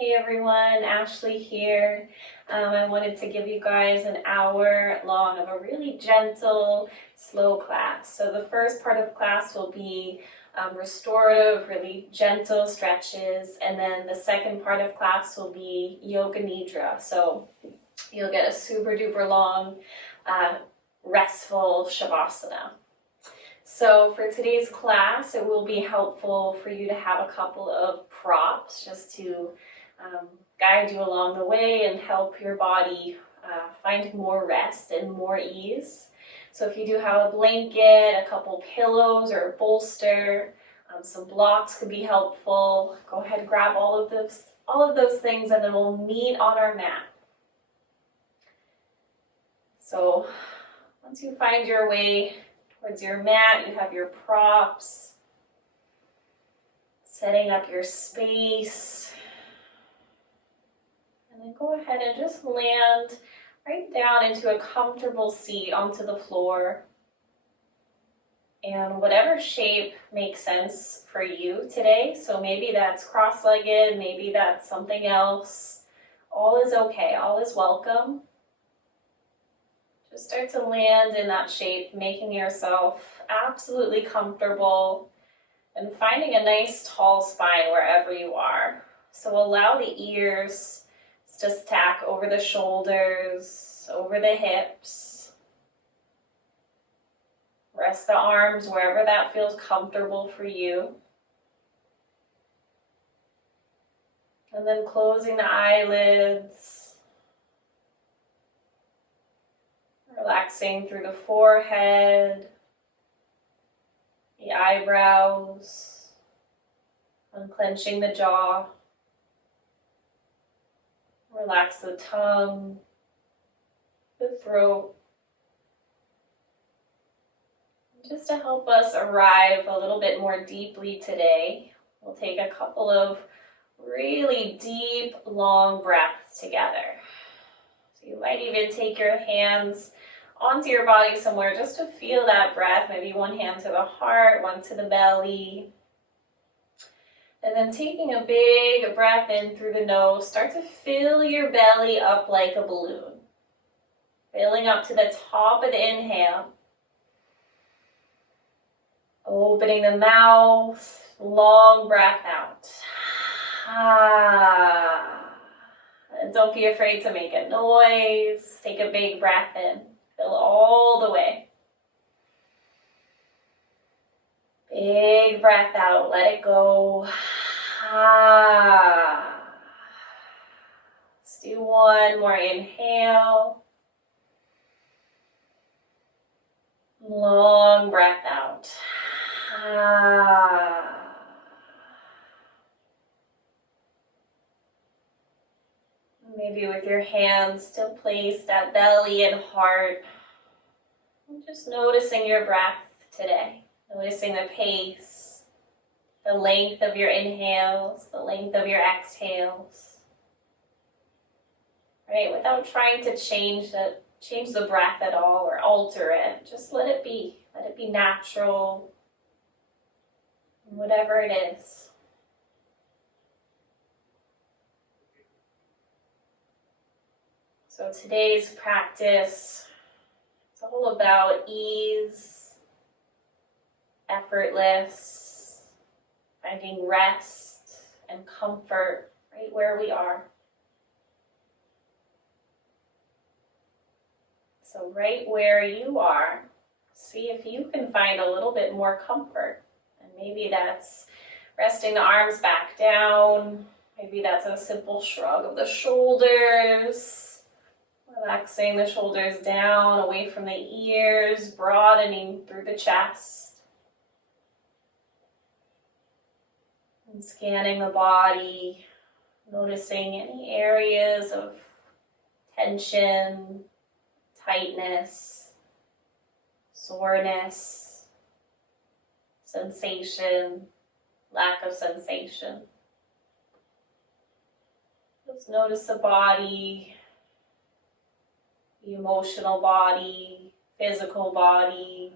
Hey everyone, Ashley here. I wanted to give you guys an hour long of a really gentle, slow class. So the first part of class will be restorative, really gentle stretches, and then the second part of class will be Yoga Nidra. So you'll get a super duper long, restful Shavasana. So for today's class, it will be helpful for you to have a couple of props just to guide you along the way and help your body find more rest and more ease. So if you do have a blanket, a couple pillows or a bolster, some blocks could be helpful. Go ahead and grab all of those things, and then we'll meet on our mat. So once you find your way towards your mat, you have your props, setting up your space. And then go ahead and just land right down into a comfortable seat onto the floor. And whatever shape makes sense for you today, so maybe that's cross-legged, maybe that's something else, all is okay, all is welcome. Just start to land in that shape, making yourself absolutely comfortable and finding a nice tall spine wherever you are. So allow the ears to stack over the shoulders, over the hips. Rest the arms wherever that feels comfortable for you. And then closing the eyelids. Relaxing through the forehead, the eyebrows, unclenching the jaw. Relax the tongue, the throat. Just to help us arrive a little bit more deeply today, we'll take a couple of really deep, long breaths together. So you might even take your hands onto your body somewhere just to feel that breath. Maybe one hand to the heart, one to the belly. And then taking a big breath in through the nose, start to fill your belly up like a balloon. Filling up to the top of the inhale. Opening the mouth, long breath out. And don't be afraid to make a noise. Take a big breath in. Fill all the way. Big breath out. Let it go. Let's do one more inhale. Long breath out. Maybe with your hands still placed at belly and heart. And just noticing your breath today. Noticing the pace, the length of your inhales, the length of your exhales. Right? Without trying to change the breath at all or alter it. Just let it be. Let it be natural. Whatever it is. So today's practice is all about ease, effortless, finding rest and comfort right where we are. So right where you are, see if you can find a little bit more comfort. And maybe that's resting the arms back down. Maybe that's a simple shrug of the shoulders. Relaxing the shoulders down, away from the ears, broadening through the chest. And scanning the body, noticing any areas of tension, tightness, soreness, sensation, lack of sensation. Just notice the body, the emotional body, physical body,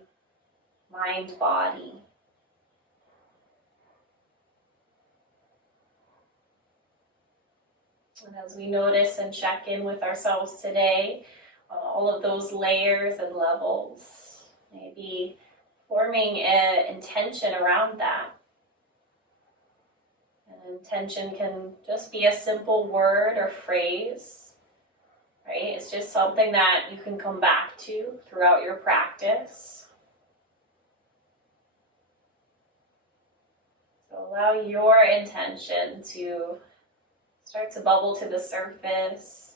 mind body. And as we notice and check in with ourselves today, all of those layers and levels, maybe forming an intention around that. An intention can just be a simple word or phrase, right? It's just something that you can come back to throughout your practice. So allow your intention to start to bubble to the surface.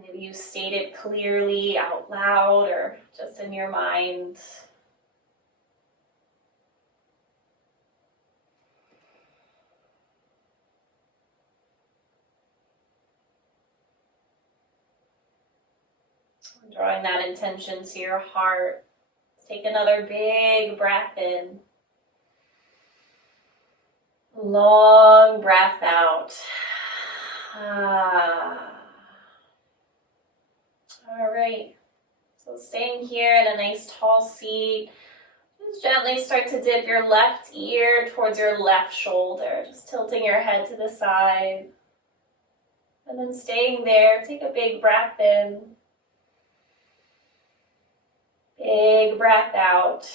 Maybe you state it clearly out loud or just in your mind. Drawing that intention to your heart. Take another big breath in. Long breath out. All right. So staying here in a nice tall seat. Just gently start to dip your left ear towards your left shoulder. Just tilting your head to the side. And then staying there, take a big breath in. Big breath out.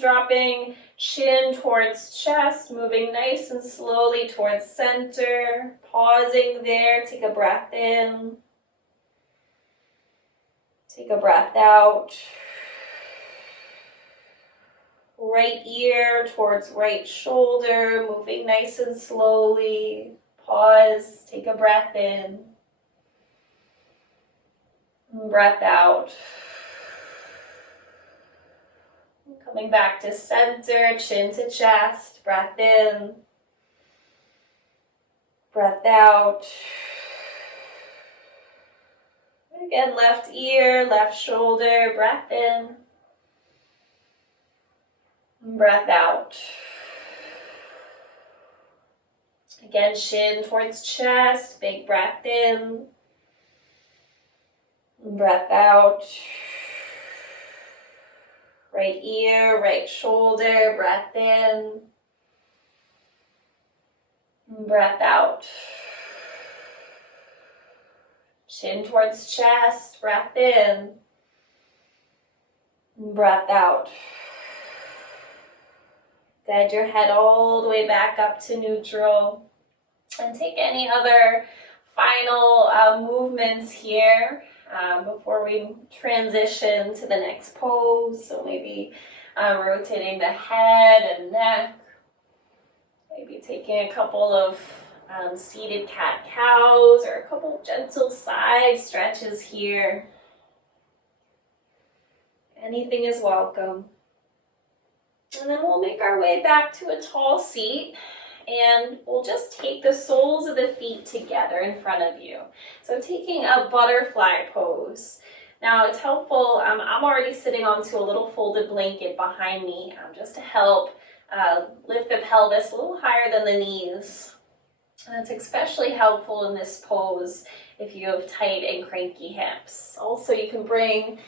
Dropping chin towards chest, moving nice and slowly towards center. Pausing there, take a breath in. Take a breath out. Right ear towards right shoulder, moving nice and slowly. Pause, take a breath in. Breath out. Coming back to center, chin to chest, breath in. Breath out. Again, left ear, left shoulder, breath in. Breath out. Again, chin towards chest, big breath in. Breath out. Right ear, right shoulder, breath in. Breath out. Chin towards chest, breath in. Breath out. Guide your head all the way back up to neutral. And take any other final movements here before we transition to the next pose. So maybe rotating the head and neck. Maybe taking a couple of seated cat-cows or a couple of gentle side stretches here. Anything is welcome. And then we'll make our way back to a tall seat. And we'll just take the soles of the feet together in front of you. So taking a butterfly pose. Now it's helpful, I'm already sitting onto a little folded blanket behind me just to help lift the pelvis a little higher than the knees. And it's especially helpful in this pose if you have tight and cranky hips. Also, you can bring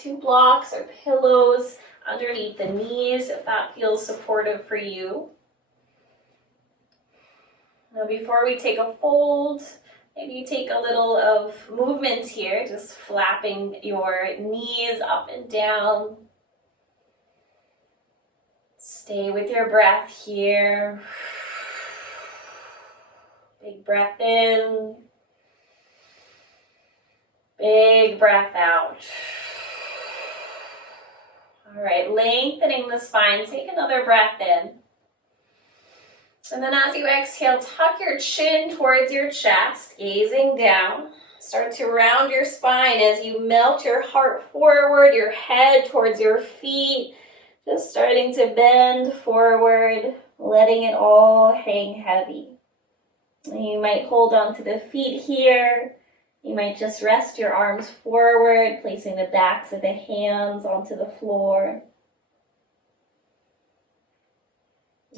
2 blocks or pillows underneath the knees if that feels supportive for you. Now before we take a fold, maybe you take a little of movement here, just flapping your knees up and down. Stay with your breath here. Big breath in. Big breath out. All right, lengthening the spine. Take another breath in. And then as you exhale, tuck your chin towards your chest, gazing down. Start to round your spine as you melt your heart forward, your head towards your feet. Just starting to bend forward, letting it all hang heavy. And you might hold on to the feet here. You might just rest your arms forward, placing the backs of the hands onto the floor.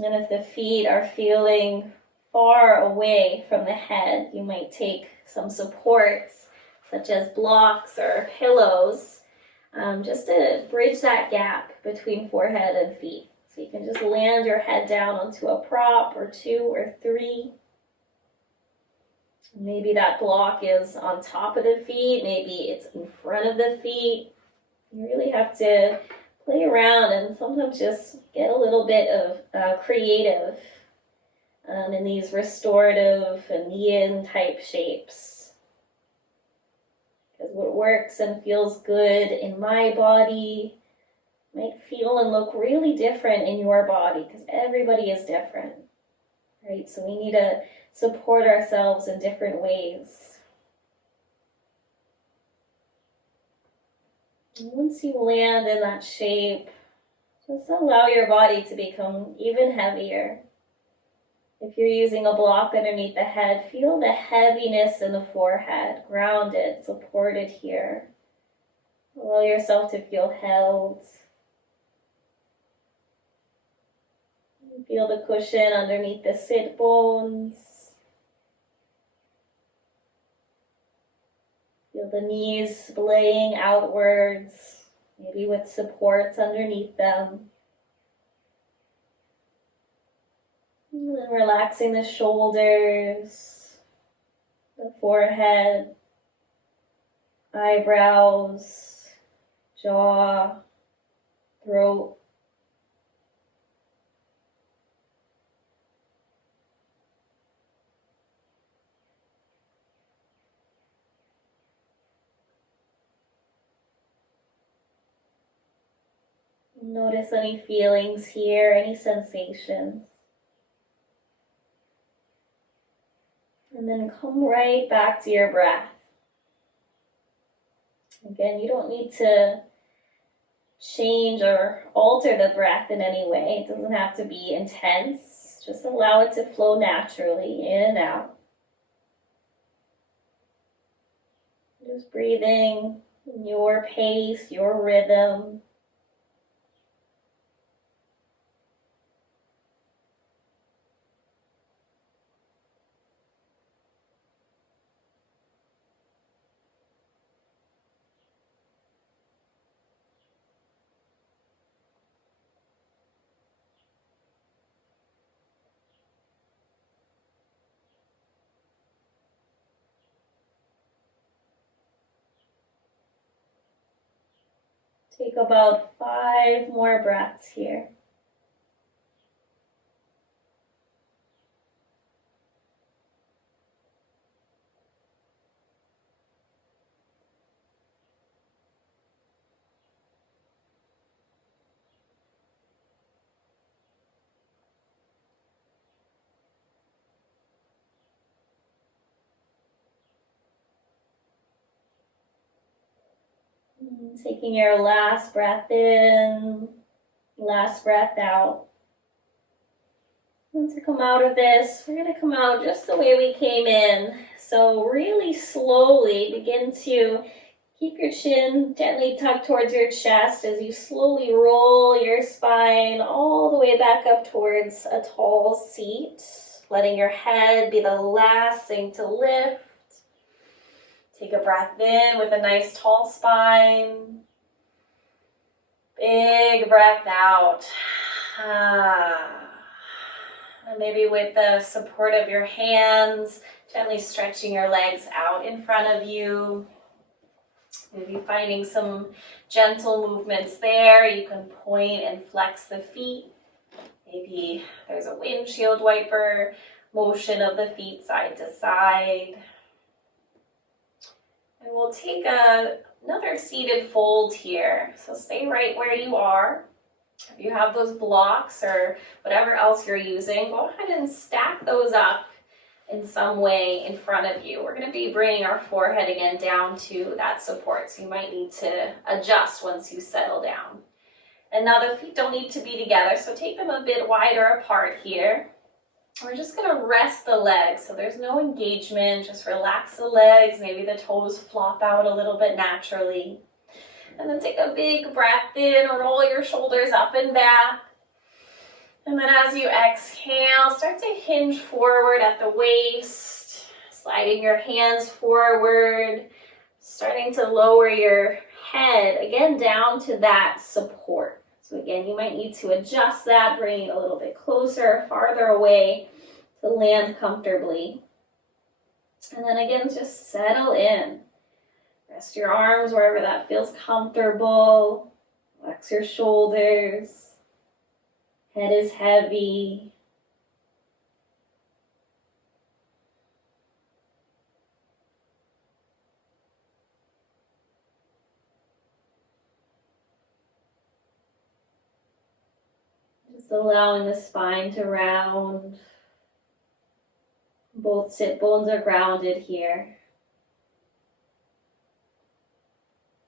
And if the feet are feeling far away from the head, you might take some supports, such as blocks or pillows, just to bridge that gap between forehead and feet. So you can just land your head down onto a prop or 2 or 3. Maybe that block is on top of the feet, maybe it's in front of the feet. You really have to play around and sometimes just get a little bit of creative in these restorative and yin type shapes. Because what works and feels good in my body might feel and look really different in your body, because everybody is different, right? So we need to support ourselves in different ways. And once you land in that shape, just allow your body to become even heavier. If you're using a block underneath the head, feel the heaviness in the forehead, grounded, supported here. Allow yourself to feel held. Feel the cushion underneath the sit bones. Feel the knees splaying outwards, maybe with supports underneath them. And then relaxing the shoulders, the forehead, eyebrows, jaw, throat. Notice any feelings here, any sensations. And then come right back to your breath. Again, you don't need to change or alter the breath in any way. It doesn't have to be intense. Just allow it to flow naturally in and out. Just breathing in your pace, your rhythm. Take about 5 more breaths here. Taking your last breath in, last breath out. And to come out of this, we're going to come out just the way we came in. So really slowly begin to keep your chin gently tucked towards your chest as you slowly roll your spine all the way back up towards a tall seat, letting your head be the last thing to lift. Take a breath in with a nice tall spine. Big breath out. And maybe with the support of your hands, gently stretching your legs out in front of you. Maybe finding some gentle movements there. You can point and flex the feet. Maybe there's a windshield wiper motion of the feet side to side. And we'll take another seated fold here. So stay right where you are. If you have those blocks or whatever else you're using, go ahead and stack those up in some way in front of you. We're going to be bringing our forehead again down to that support. So you might need to adjust once you settle down. And now the feet don't need to be together, so take them a bit wider apart here. We're just going to rest the legs, so there's no engagement. Just relax the legs. Maybe the toes flop out a little bit naturally. And then take a big breath in, roll your shoulders up and back. And then as you exhale, start to hinge forward at the waist, sliding your hands forward, starting to lower your head, again, down to that support. So again, you might need to adjust that, bring it a little bit closer, farther away to land comfortably. And then again, just settle in. Rest your arms wherever that feels comfortable. Relax your shoulders. Head is heavy. Just allowing the spine to round. Both sit bones are grounded here.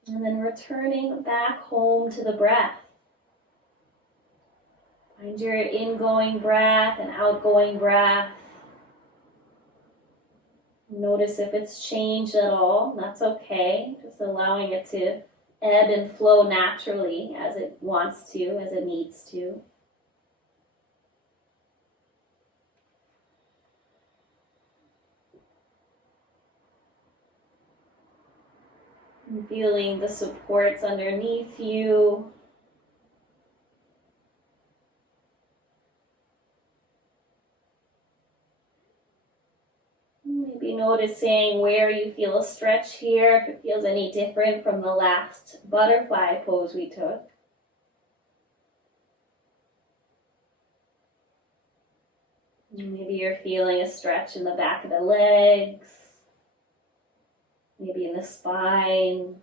And then returning back home to the breath. Find your ingoing breath and outgoing breath. Notice if it's changed at all. That's okay. Just allowing it to ebb and flow naturally as it wants to, as it needs to. And feeling the supports underneath you. Maybe noticing where you feel a stretch here, if it feels any different from the last butterfly pose we took. Maybe you're feeling a stretch in the back of the legs, maybe in the spine.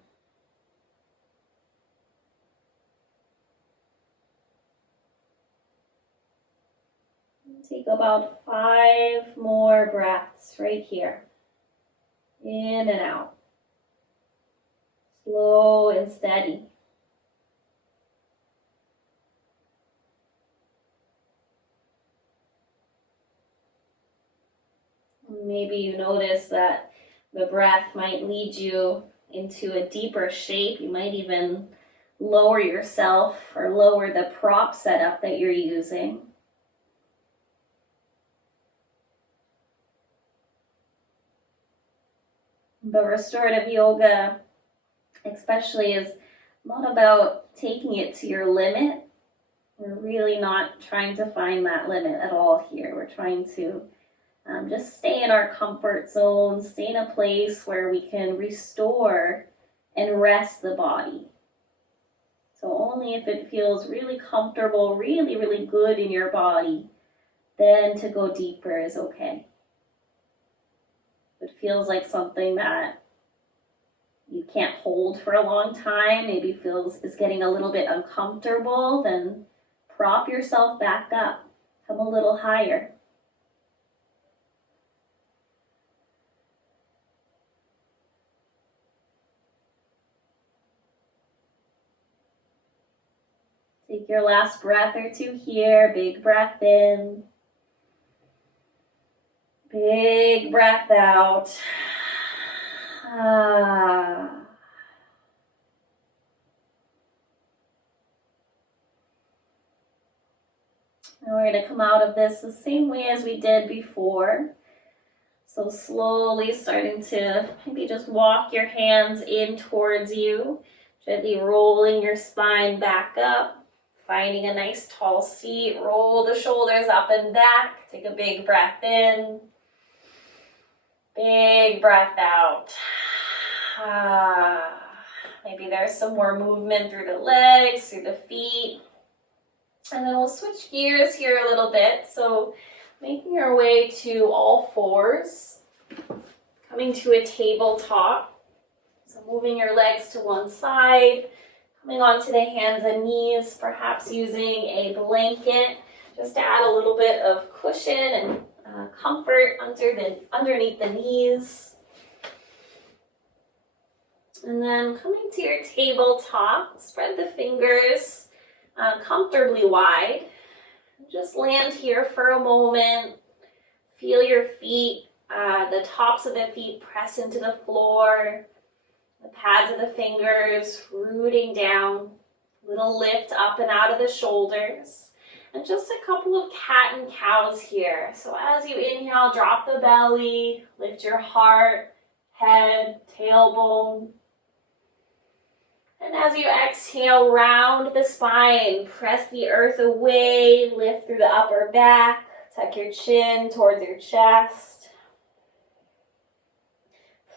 Take about 5 more breaths right here. In and out. Slow and steady. Maybe you notice that the breath might lead you into a deeper shape. You might even lower yourself or lower the prop setup that you're using. But restorative yoga, especially, is not about taking it to your limit. We're really not trying to find that limit at all here. We're trying to just stay in our comfort zone, stay in a place where we can restore and rest the body. So only if it feels really comfortable, really, really good in your body, then to go deeper is okay. If it feels like something that you can't hold for a long time, maybe is getting a little bit uncomfortable, then prop yourself back up. Come a little higher. Take your last breath or two here. Big breath in. Big breath out. And we're going to come out of this the same way as we did before. So slowly starting to maybe just walk your hands in towards you. Gently rolling your spine back up. Finding a nice tall seat. Roll the shoulders up and back. Take a big breath in. Big breath out. Maybe there's some more movement through the legs, through the feet. And then we'll switch gears here a little bit. So making our way to all fours. Coming to a tabletop. So moving your legs to one side. Coming onto the hands and knees. Perhaps using a blanket just to add a little bit of cushion and comfort underneath the knees. And then coming to your tabletop, spread the fingers comfortably wide. Just land here for a moment. Feel your feet, the tops of the feet press into the floor. The pads of the fingers rooting down. Little lift up and out of the shoulders. And just a couple of cat and cows here. So as you inhale, drop the belly, lift your heart, head, tailbone. And as you exhale, round the spine, press the earth away, lift through the upper back, tuck your chin towards your chest.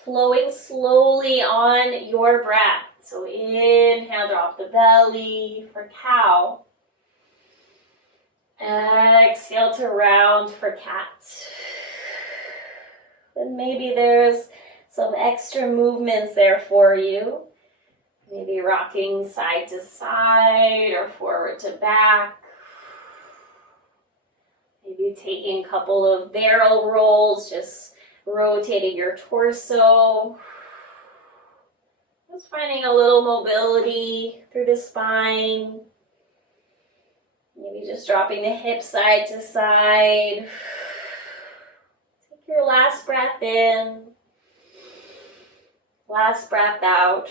Flowing slowly on your breath. So inhale, drop the belly for cow. Exhale to round for cat. Then maybe there's some extra movements there for you. Maybe rocking side to side or forward to back. Maybe taking a couple of barrel rolls, just rotating your torso. Just finding a little mobility through the spine. Maybe just dropping the hips side to side. Take your last breath in. Last breath out.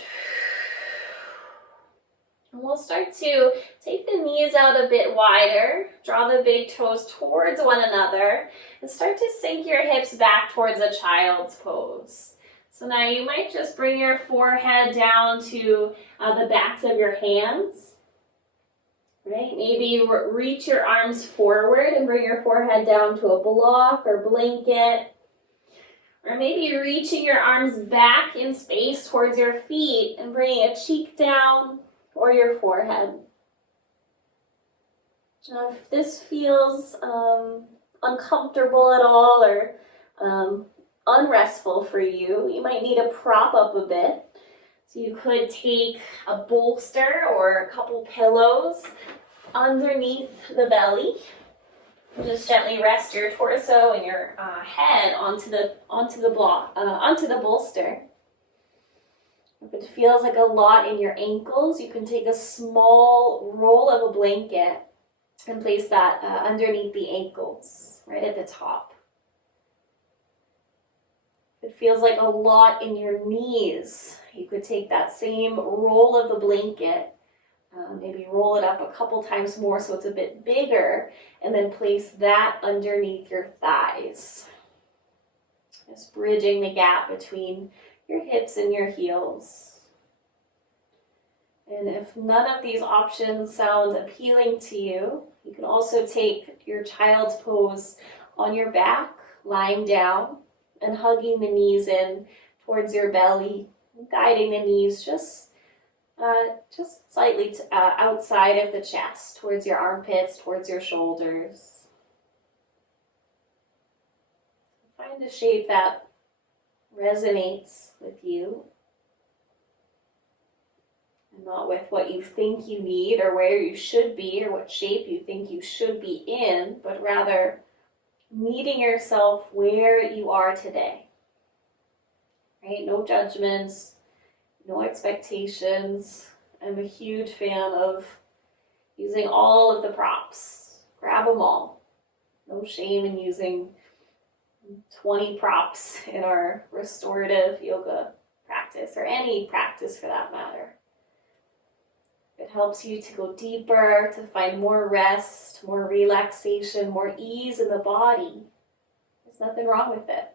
And we'll start to take the knees out a bit wider. Draw the big toes towards one another. And start to sink your hips back towards a child's pose. So now you might just bring your forehead down to the backs of your hands. Right? Maybe you reach your arms forward and bring your forehead down to a block or blanket. Or maybe reaching your arms back in space towards your feet and bringing a cheek down or your forehead. Now, if this feels uncomfortable at all or unrestful for you, you might need to prop up a bit. So you could take a bolster or a couple pillows underneath the belly. Just gently rest your torso and your head onto the bolster. If it feels like a lot in your ankles, you can take a small roll of a blanket and place that underneath the ankles, right at the top. If it feels like a lot in your knees, you could take that same roll of the blanket, maybe roll it up a couple times more so it's a bit bigger, and then place that underneath your thighs. Just bridging the gap between your hips and your heels. And if none of these options sound appealing to you, you can also take your child's pose on your back, lying down and hugging the knees in towards your belly, guiding the knees just slightly outside of the chest, towards your armpits, towards your shoulders. Find a shape that resonates with you, and not with what you think you need or where you should be or what shape you think you should be in, but rather meeting yourself where you are today. Right? No judgments, no expectations. I'm a huge fan of using all of the props. Grab them all. No shame in using 20 props in our restorative yoga practice, or any practice for that matter. It helps you to go deeper, to find more rest, more relaxation, more ease in the body. There's nothing wrong with it.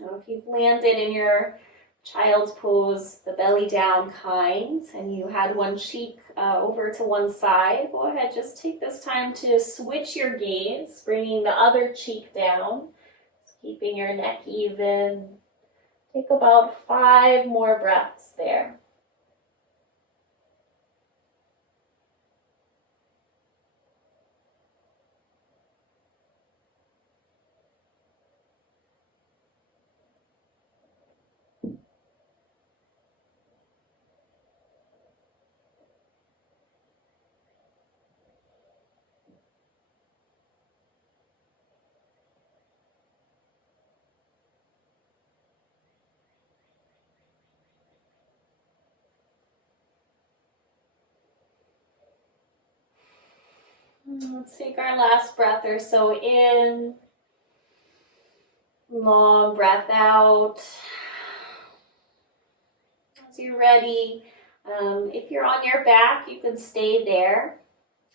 Now, if you've landed in your child's pose, the belly down kind, and you had one cheek over to one side, go ahead, just take this time to switch your gaze, bringing the other cheek down, keeping your neck even. Take about 5 more breaths there. Let's take our last breath or so in. Long breath out. As you're ready, if you're on your back, you can stay there.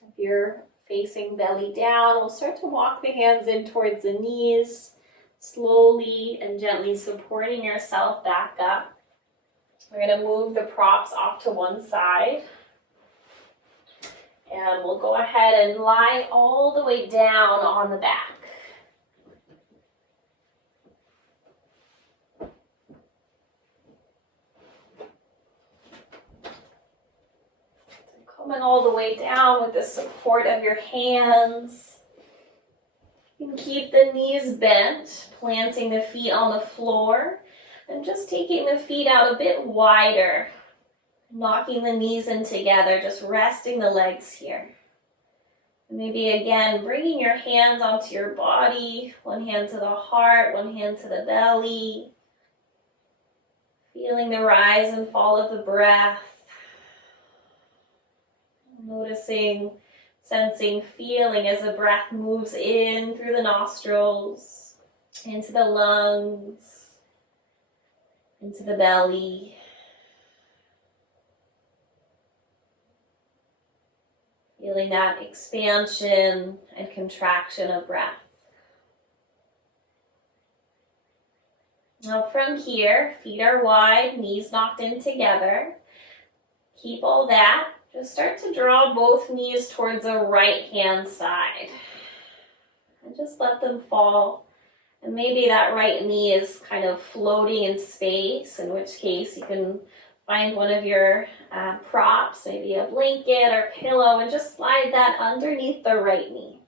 If you're facing belly down, we'll start to walk the hands in towards the knees. Slowly and gently supporting yourself back up. We're going to move the props off to one side. And we'll go ahead and lie all the way down on the back. Coming all the way down with the support of your hands. You can keep the knees bent, planting the feet on the floor, and just taking the feet out a bit wider, knocking the knees in together, just resting the legs here. Maybe again, bringing your hands onto your body, one hand to the heart, one hand to the belly, feeling the rise and fall of the breath. Noticing, sensing, feeling as the breath moves in through the nostrils, into the lungs, into the belly. Feeling that expansion and contraction of breath. Now from here, feet are wide, knees knocked in together. Keep all that. Just start to draw both knees towards the right hand side. And just let them fall. And maybe that right knee is kind of floating in space, in which case you can find one of your props, maybe a blanket or pillow, and just slide that underneath the right knee.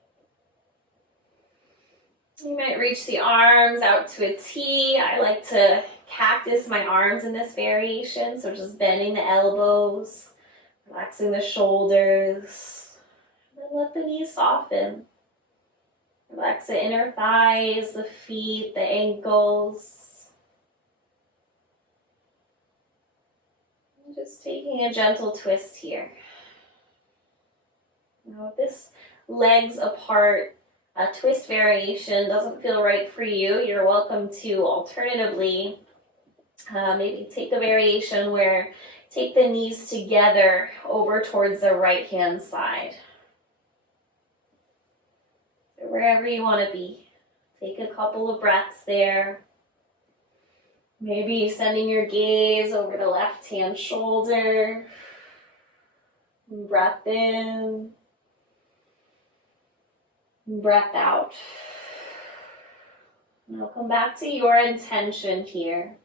You might reach the arms out to a T. I like to cactus my arms in this variation, so just bending the elbows, relaxing the shoulders, and then let the knees soften. Relax the inner thighs, the feet, the ankles. And just taking a gentle twist here. Now if this legs apart twist variation doesn't feel right for you, you're welcome to alternatively maybe take a variation where take the knees together over towards the right hand side. So wherever you want to be, take a couple of breaths there. Maybe sending your gaze over the left hand shoulder. Breath in. Breath out. Now come back to your intention here.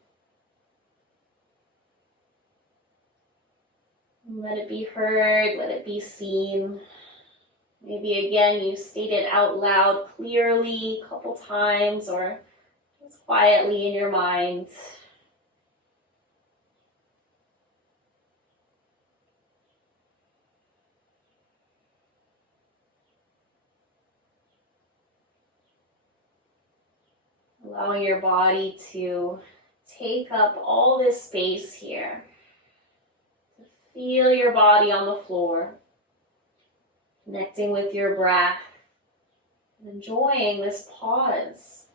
Let it be heard, let it be seen. Maybe again you state it out loud clearly a couple times or just quietly in your mind. Allowing your body to take up all this space here. Feel your body on the floor, connecting with your breath, and enjoying this pause,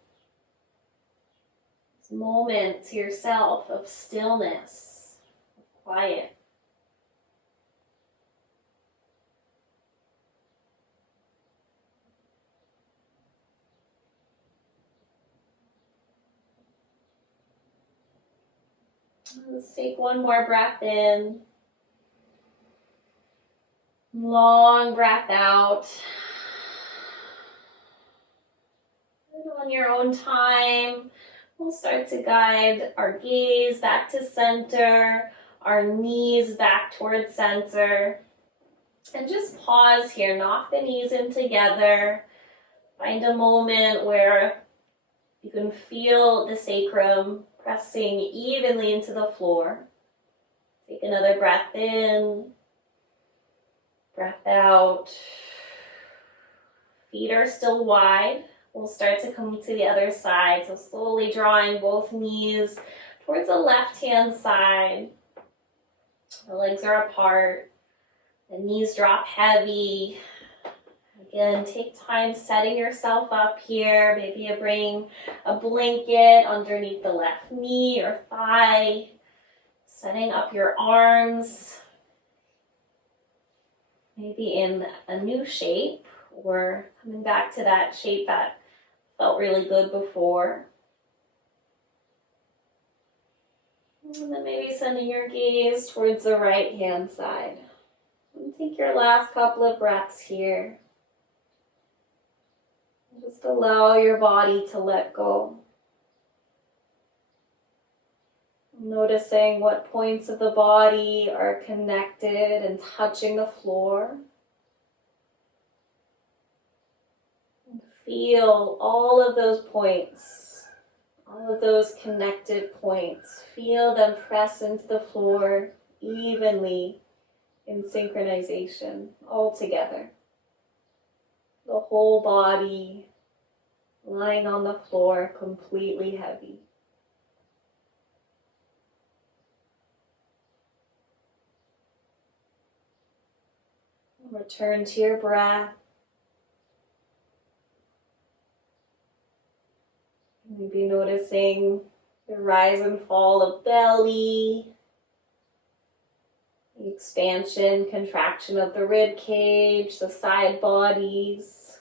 this moment to yourself of stillness, of quiet. Let's take one more breath in. Long breath out. And on your own time, we'll start to guide our gaze back to center, our knees back towards center. And just pause here, knock the knees in together. Find a moment where you can feel the sacrum pressing evenly into the floor. Take another breath in. Breath out. Feet are still wide. We'll start to come to the other side. So slowly drawing both knees towards the left hand side. The legs are apart. The knees drop heavy. Again, take time setting yourself up here. Maybe you bring a blanket underneath the left knee or thigh. Setting up your arms. Maybe in a new shape or coming back to that shape that felt really good before. And then maybe sending your gaze towards the right hand side. And take your last couple of breaths here. Just allow your body to let go. Noticing what points of the body are connected and touching the floor. And feel all of those points, all of those connected points. Feel them press into the floor evenly in synchronization, all together. The whole body lying on the floor, completely heavy. Return to your breath. Maybe noticing the rise and fall of belly, the expansion, contraction of the rib cage, the side bodies.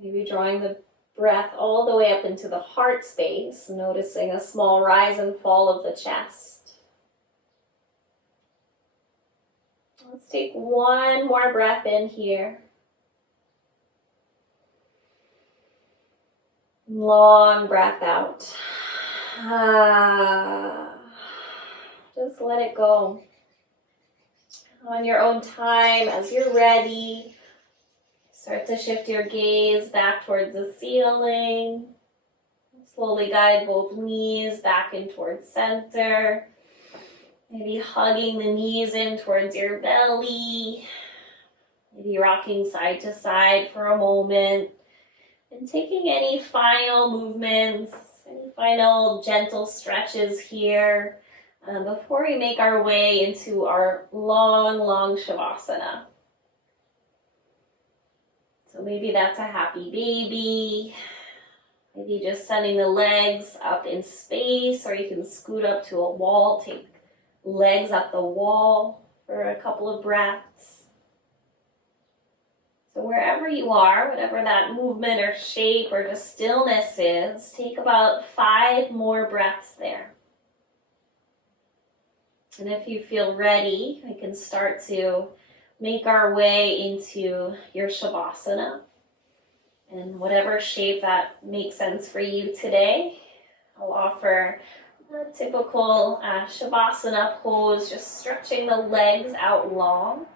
Maybe drawing the breath all the way up into the heart space, noticing a small rise and fall of the chest. Let's take one more breath in here. Long breath out. Just let it go. On your own time, as you're ready, start to shift your gaze back towards the ceiling. Slowly guide both knees back in towards center. Maybe hugging the knees in towards your belly. Maybe rocking side to side for a moment. And taking any final movements, any final gentle stretches here before we make our way into our long Shavasana. So maybe that's a happy baby. Maybe just sending the legs up in space, or you can scoot up to a wall, take legs up the wall for a couple of breaths. So wherever you are, whatever that movement or shape or just stillness is, take about 5 more breaths there. And if you feel ready, we can start to make our way into your Shavasana. And whatever shape that makes sense for you today, I'll offer a typical Shavasana pose, just stretching the legs out long,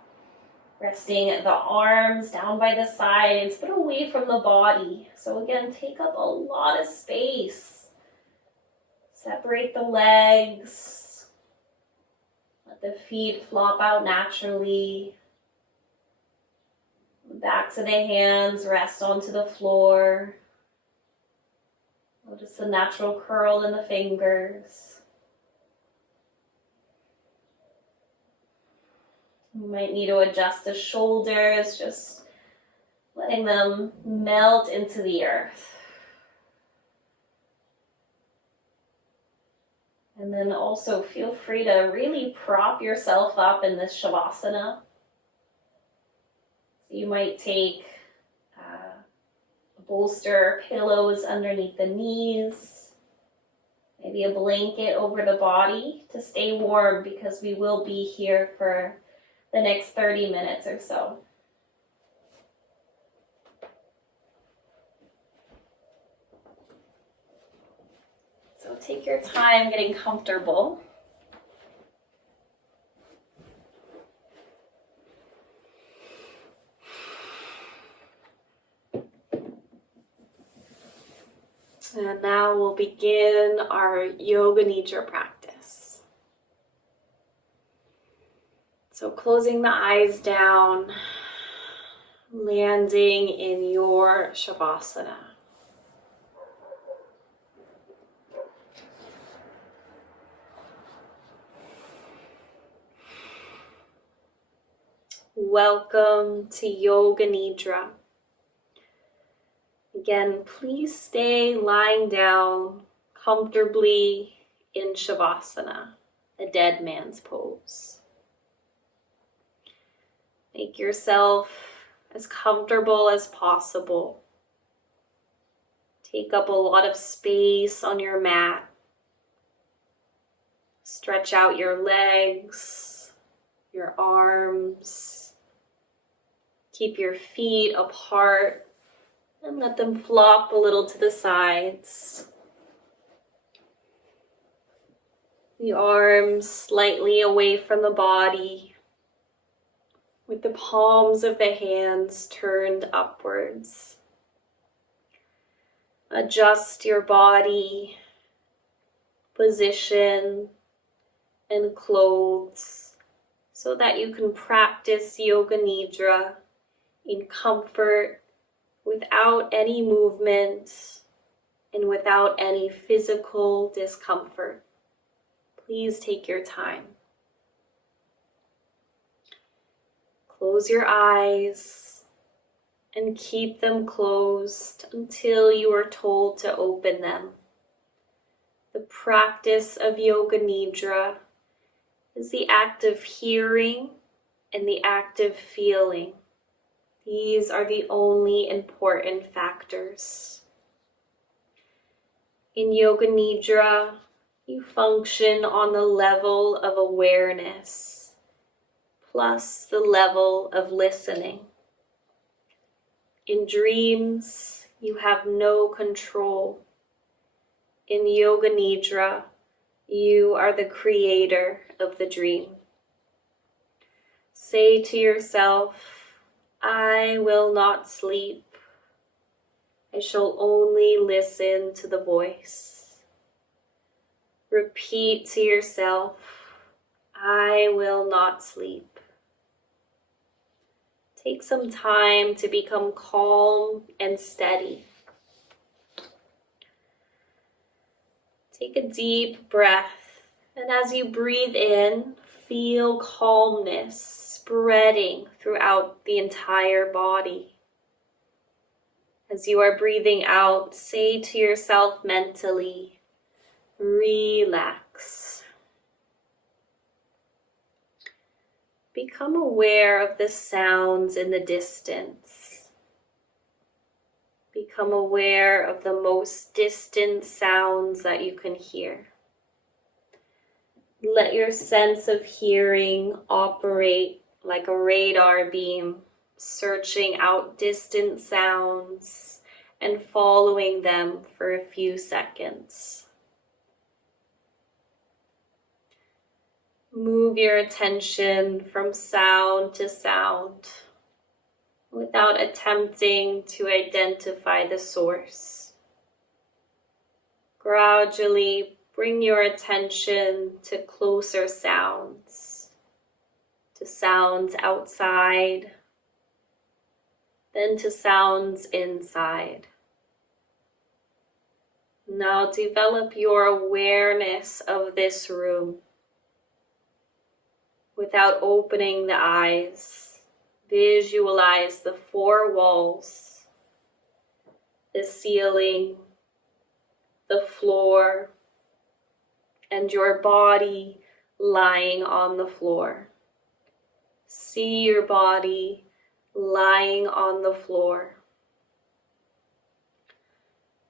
resting the arms down by the sides, but away from the body. So again, take up a lot of space. Separate the legs. Let the feet flop out naturally. The backs of the hands rest onto the floor. Notice the natural curl in the fingers. You might need to adjust the shoulders, just letting them melt into the earth. And then also feel free to really prop yourself up in this Shavasana. So you might take a bolster, pillows underneath the knees, maybe a blanket over the body to stay warm, because we will be here for the next 30 minutes or so. So take your time getting comfortable. And now we'll begin our Yoga Nidra practice. So closing the eyes down, landing in your Shavasana. Welcome to Yoga Nidra. Again, please stay lying down comfortably in Shavasana, a dead man's pose. Make yourself as comfortable as possible. Take up a lot of space on your mat. Stretch out your legs, your arms. Keep your feet apart and let them flop a little to the sides. The arms slightly away from the body, with the palms of the hands turned upwards. Adjust your body, position, and clothes so that you can practice Yoga Nidra in comfort, without any movement and without any physical discomfort. Please take your time. Close your eyes and keep them closed until you are told to open them. The practice of Yoga Nidra is the act of hearing and the act of feeling. These are the only important factors. In Yoga Nidra, you function on the level of awareness, plus the level of listening. In dreams, you have no control. In Yoga Nidra, you are the creator of the dream. Say to yourself, I will not sleep. I shall only listen to the voice. Repeat to yourself, I will not sleep. Take some time to become calm and steady. Take a deep breath, and as you breathe in, feel calmness spreading throughout the entire body. As you are breathing out, say to yourself mentally, relax. Become aware of the sounds in the distance. Become aware of the most distant sounds that you can hear. Let your sense of hearing operate like a radar beam, searching out distant sounds and following them for a few seconds. Move your attention from sound to sound without attempting to identify the source. Gradually bring your attention to closer sounds, to sounds outside, then to sounds inside. Now develop your awareness of this room. Without opening the eyes, visualize the four walls, the ceiling, the floor, and your body lying on the floor. See your body lying on the floor.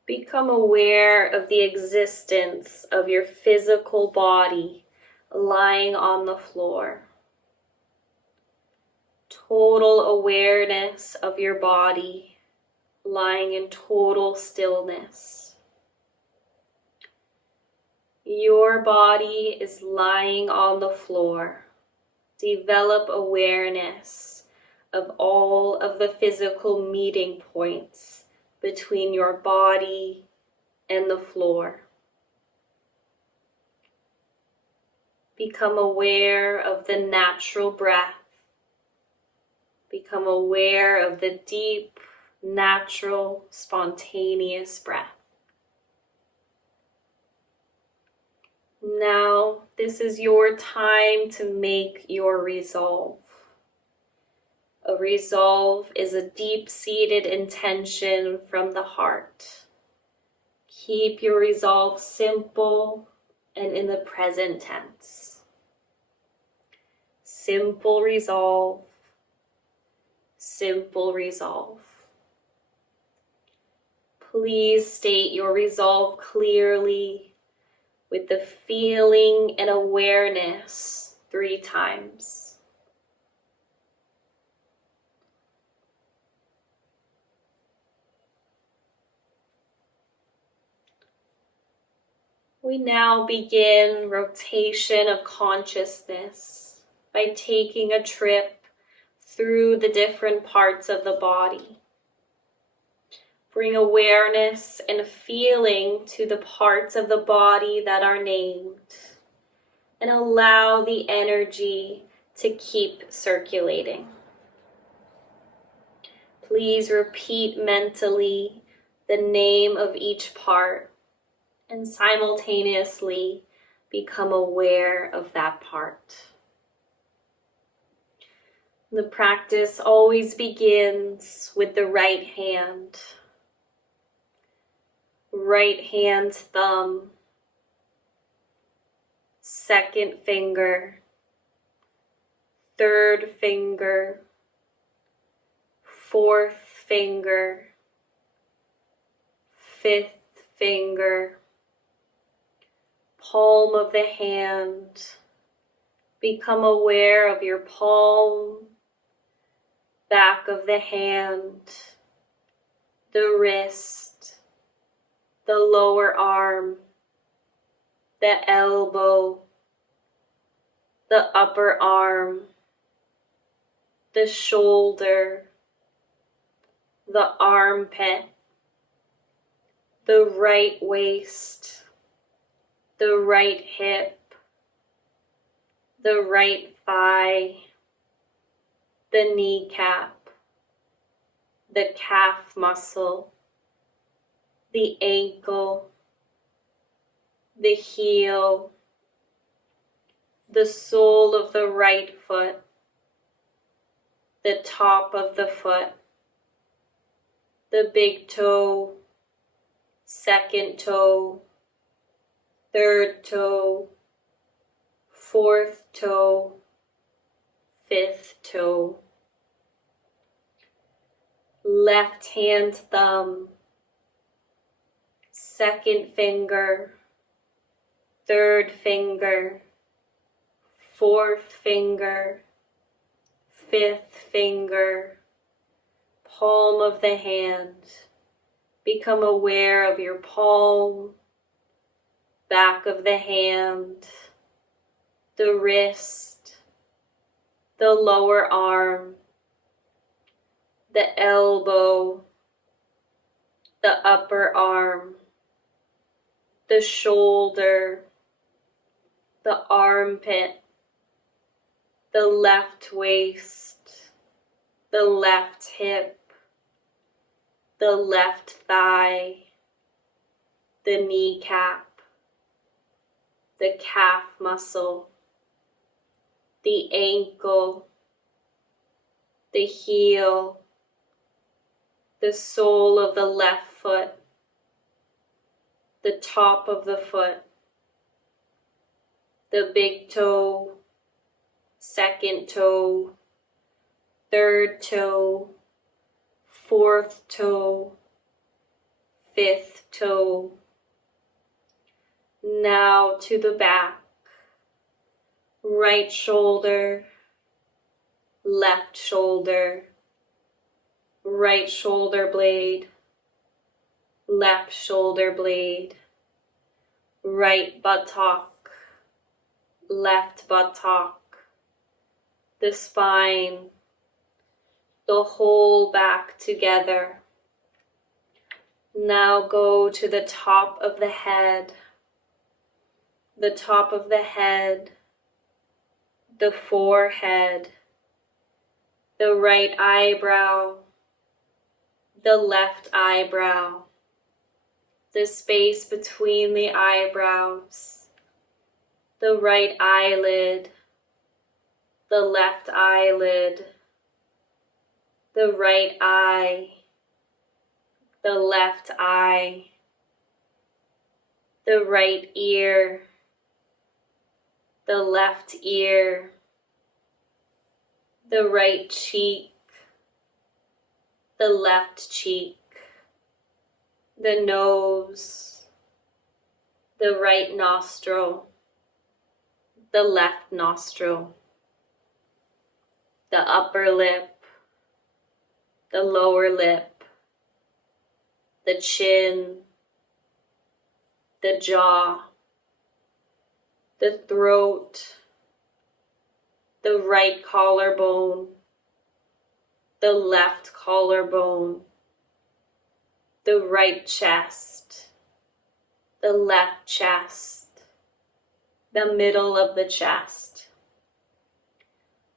Become aware of the existence of your physical body lying on the floor. Total awareness of your body lying in total stillness. Your body is lying on the floor. Develop awareness of all of the physical meeting points between your body and the floor. Become aware of the natural breath. Become aware of the deep, natural, spontaneous breath. Now, this is your time to make your resolve. A resolve is a deep-seated intention from the heart. Keep your resolve simple and in the present tense. Simple resolve, simple resolve. Please state your resolve clearly with the feeling and awareness 3 times. We now begin rotation of consciousness by taking a trip through the different parts of the body. Bring awareness and feeling to the parts of the body that are named, and allow the energy to keep circulating. Please repeat mentally the name of each part and simultaneously become aware of that part. The practice always begins with the right hand. Right hand thumb, second finger, third finger, fourth finger, fifth finger, palm of the hand. Become aware of your palm, back of the hand, the wrist, the lower arm, the elbow, the upper arm, the shoulder, the armpit, the right waist, the right hip, the right thigh, the kneecap, the calf muscle, the ankle, the heel, the sole of the right foot, the top of the foot, the big toe, second toe, third toe, fourth toe, fifth toe. Left hand thumb, second finger, third finger, fourth finger, fifth finger, palm of the hand. Become aware of your palm, back of the hand, the wrist, the lower arm, the elbow, the upper arm, the shoulder, the armpit, the left waist, the left hip, the left thigh, the kneecap, the calf muscle, the ankle, the heel, the sole of the left foot, the top of the foot, the big toe, second toe, third toe, fourth toe, fifth toe. Now to the back, right shoulder, left shoulder, right shoulder blade, left shoulder blade, right buttock, left buttock, the spine, the whole back together. Now go to the top of the head, the top of the head, the forehead, the right eyebrow, the left eyebrow, the space between the eyebrows, the right eyelid, the left eyelid, the right eye, the left eye, the right ear, the left ear, the right cheek, the left cheek, the nose, the right nostril, the left nostril, the upper lip, the lower lip, the chin, the jaw, the throat, the right collarbone, the left collarbone, the right chest, the left chest, the middle of the chest,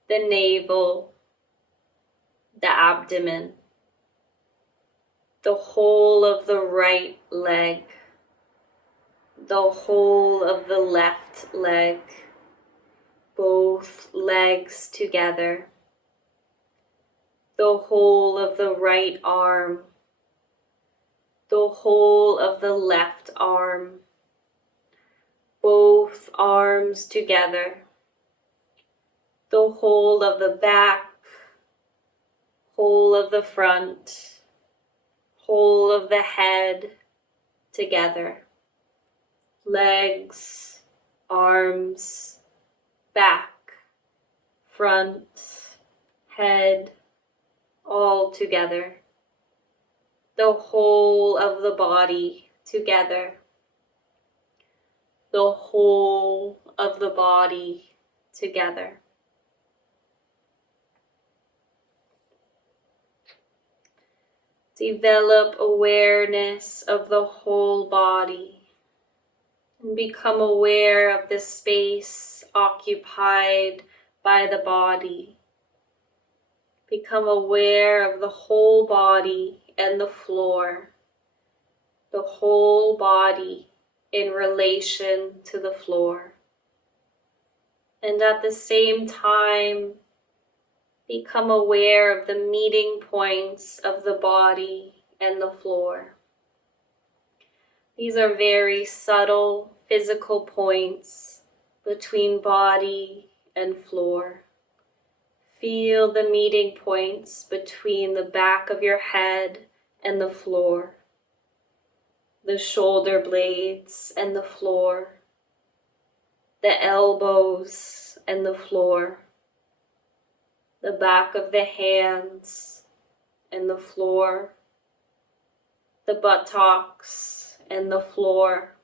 the navel, the abdomen, the whole of the right leg, the whole of the left leg, both legs together, the whole of the right arm, the whole of the left arm, both arms together, the whole of the back, whole of the front, whole of the head together, legs, arms, back, front, head, all together, the whole of the body together, the whole of the body together. Develop awareness of the whole body and become aware of the space occupied by the body. Become aware of the whole body and the floor, the whole body in relation to the floor. And at the same time, become aware of the meeting points of the body and the floor. These are very subtle physical points between body and floor. Feel the meeting points between the back of your head and the floor, the shoulder blades and the floor, the elbows and the floor, the back of the hands and the floor, the buttocks and the floor,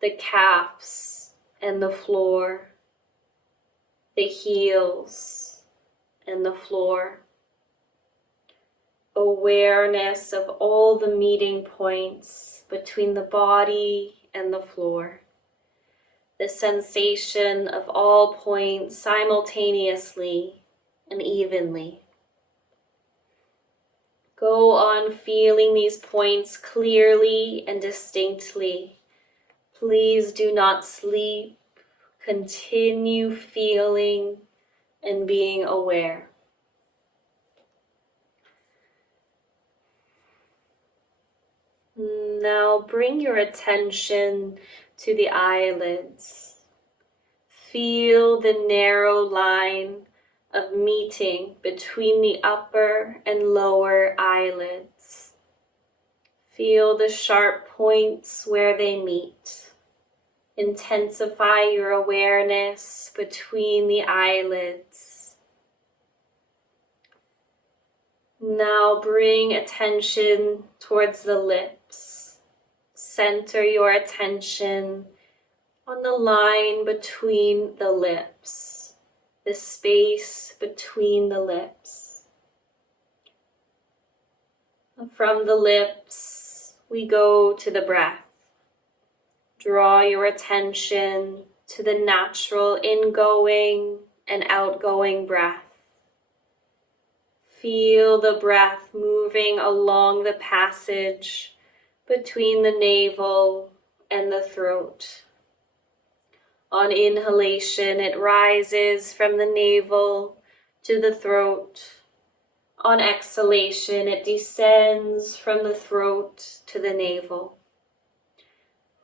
the calves and the floor, the heels and the floor. Awareness of all the meeting points between the body and the floor. The sensation of all points simultaneously and evenly. Go on feeling these points clearly and distinctly. Please do not sleep. Continue feeling and being aware. Now bring your attention to the eyelids. Feel the narrow line of meeting between the upper and lower eyelids. Feel the sharp points where they meet. Intensify your awareness between the eyelids. Now bring attention towards the lips. Center your attention on the line between the lips, the space between the lips. From the lips, we go to the breath. Draw your attention to the natural ingoing and outgoing breath. Feel the breath moving along the passage between the navel and the throat. On inhalation, it rises from the navel to the throat. On exhalation, it descends from the throat to the navel.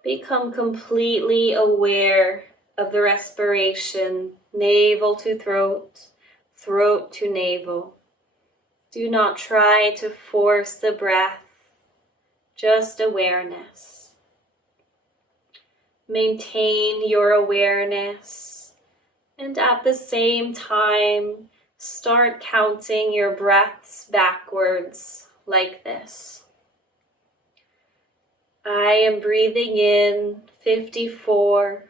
Become completely aware of the respiration, navel to throat, throat to navel. Do not try to force the breath, just awareness. Maintain your awareness, and at the same time, start counting your breaths backwards like this. I am breathing in 54.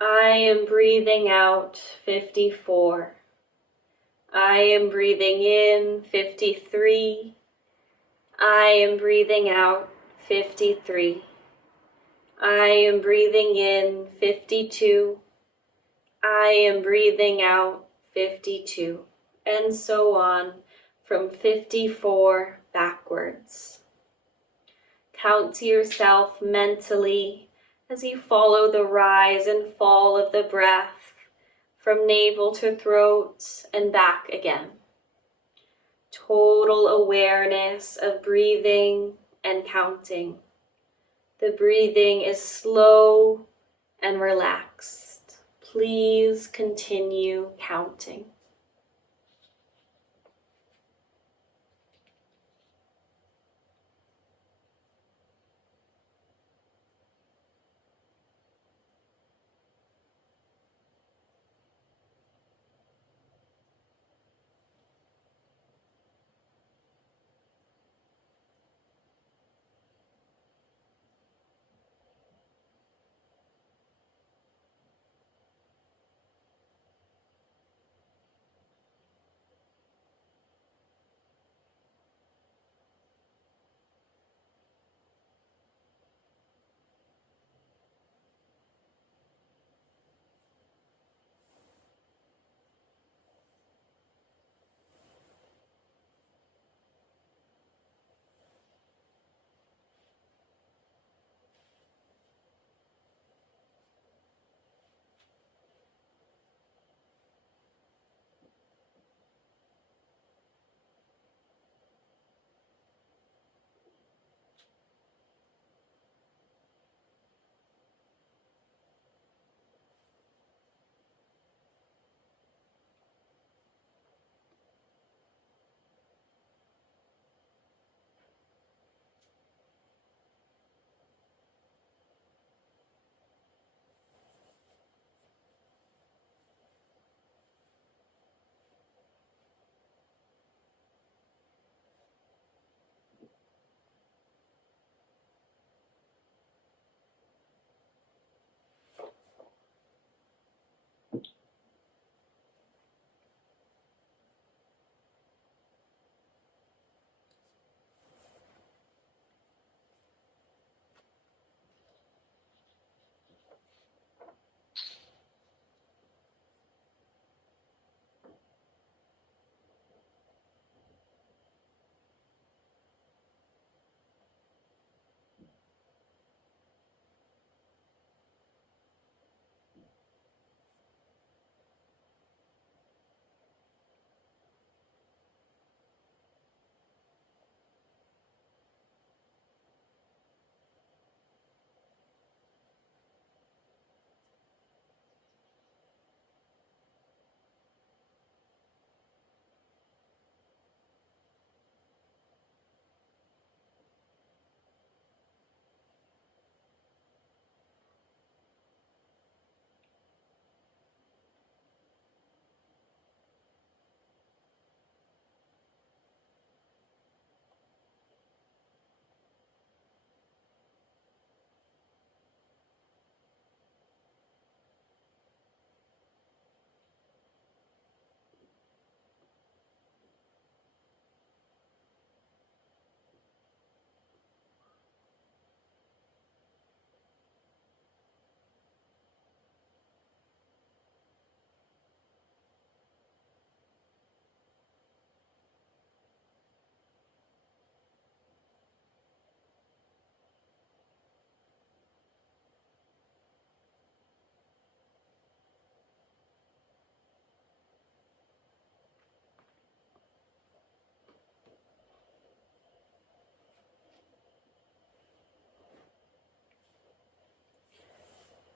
I am breathing out 54. I am breathing in 53. I am breathing out 53. I am breathing in 52. I am breathing out 52. And so on from 54 backwards. Count to yourself mentally as you follow the rise and fall of the breath from navel to throat and back again. Total awareness of breathing and counting. The breathing is slow and relaxed. Please continue counting.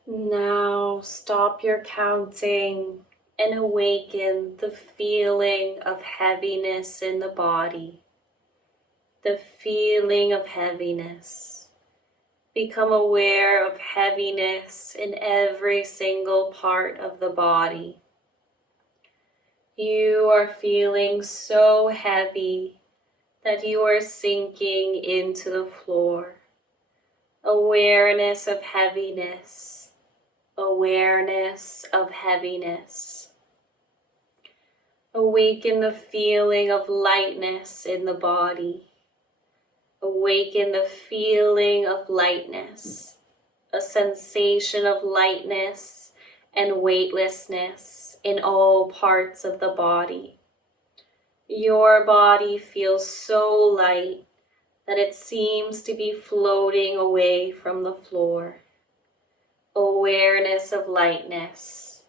Now stop your counting and awaken the feeling of heaviness in the body. The feeling of heaviness. Become aware of heaviness in every single part of the body. You are feeling so heavy that you are sinking into the floor. Awareness of heaviness. Awareness of heaviness. Awaken the feeling of lightness in the body. Awaken the feeling of lightness, a sensation of lightness and weightlessness in all parts of the body. Your body feels so light that it seems to be floating away from the floor. Awareness of lightness.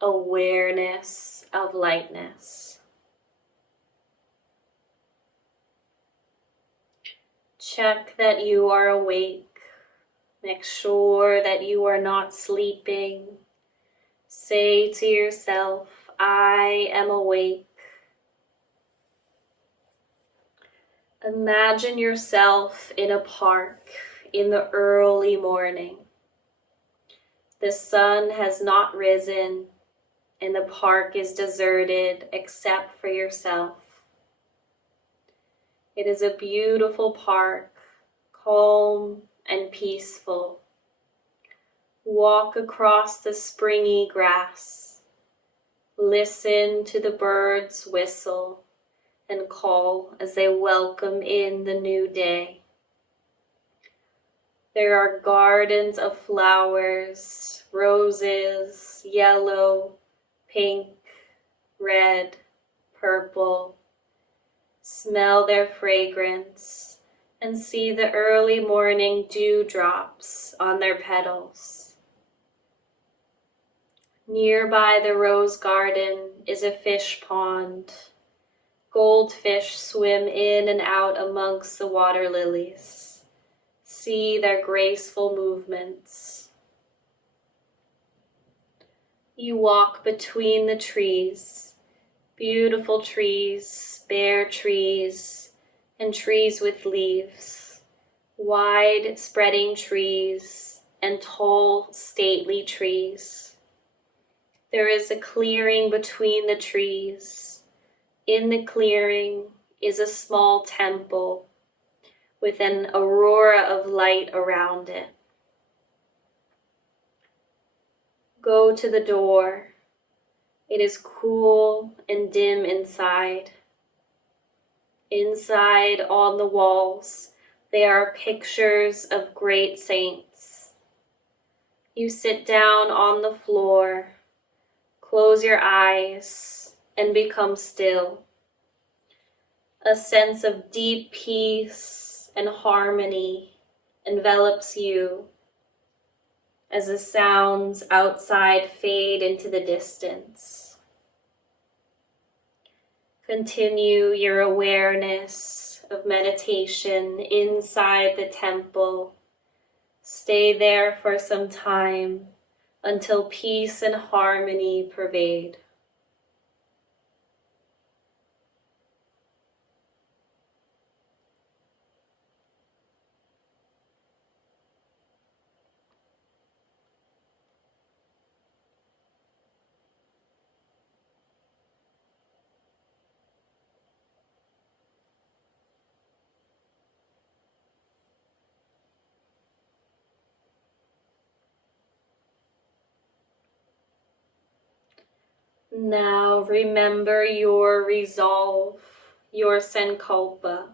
Awareness of lightness. Check that you are awake. Make sure that you are not sleeping. Say to yourself, I am awake. Imagine yourself in a park in the early morning. The sun has not risen and the park is deserted except for yourself. It is a beautiful park, calm and peaceful. Walk across the springy grass. Listen to the birds whistle and call as they welcome in the new day. There are gardens of flowers, roses, yellow, pink, red, purple. Smell their fragrance and see the early morning dewdrops on their petals. Nearby the rose garden is a fish pond. Goldfish swim in and out amongst the water lilies. See their graceful movements. You walk between the trees, beautiful trees, bare trees, and trees with leaves, wide spreading trees, and tall, stately trees. There is a clearing between the trees. In the clearing is a small temple with an aurora of light around it. Go to the door. It is cool and dim inside. Inside, on the walls, there are pictures of great saints. You sit down on the floor, close your eyes, and become still. A sense of deep peace and harmony envelops you as the sounds outside fade into the distance. Continue your awareness of meditation inside the temple. Stay there for some time until peace and harmony pervade. Now remember your resolve, your sankalpa.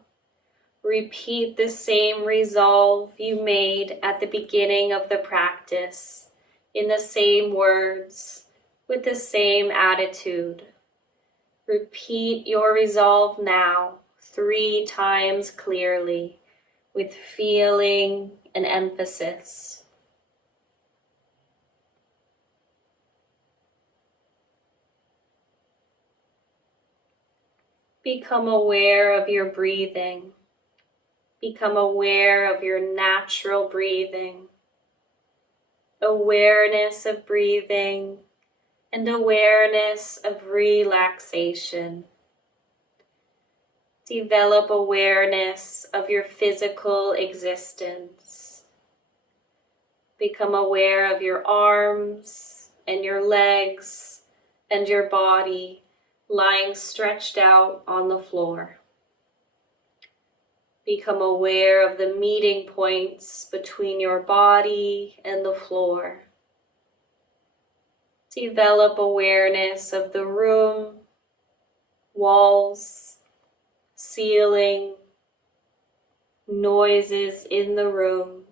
Repeat the same resolve you made at the beginning of the practice, in the same words, with the same attitude. Repeat your resolve now 3 times clearly, with feeling and emphasis. Become aware of your breathing. Become aware of your natural breathing. Awareness of breathing and awareness of relaxation. Develop awareness of your physical existence. Become aware of your arms and your legs and your body lying stretched out on the floor. Become aware of the meeting points between your body and the floor. Develop awareness of the room, walls, ceiling, noises in the room,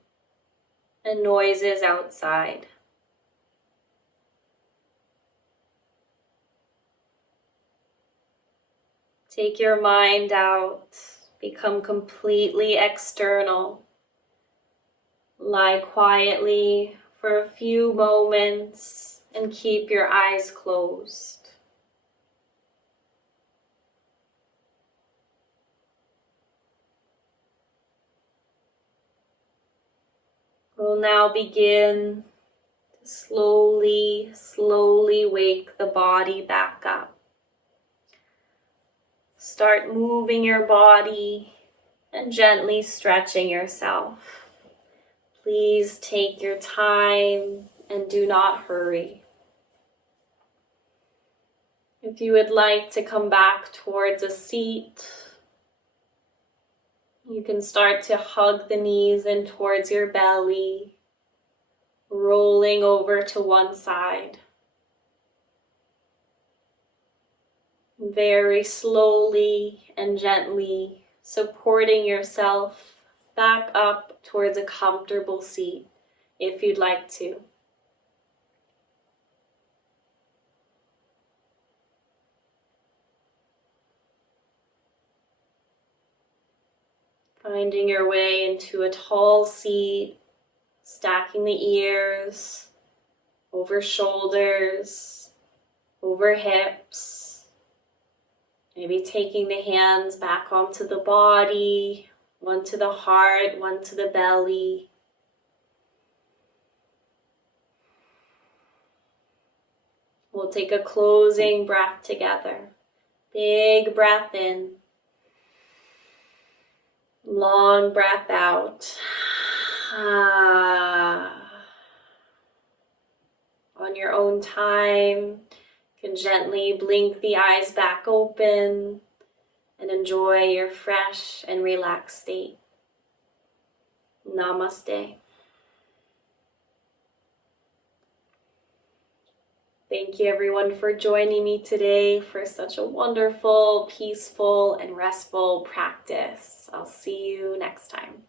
and noises outside. Take your mind out, become completely external. Lie quietly for a few moments and keep your eyes closed. We'll now begin to slowly wake the body back up. Start moving your body and gently stretching yourself. Please take your time and do not hurry. If you would like to come back towards a seat, you can start to hug the knees in towards your belly, rolling over to one side. Very slowly and gently supporting yourself back up towards a comfortable seat if you'd like to. Finding your way into a tall seat, stacking the ears over shoulders, over hips. Maybe taking the hands back onto the body, one to the heart, one to the belly. We'll take a closing breath together. Big breath in. Long breath out. On your own time, you can gently blink the eyes back open and enjoy your fresh and relaxed state. Namaste. Thank you everyone for joining me today for such a wonderful, peaceful, and restful practice. I'll see you next time.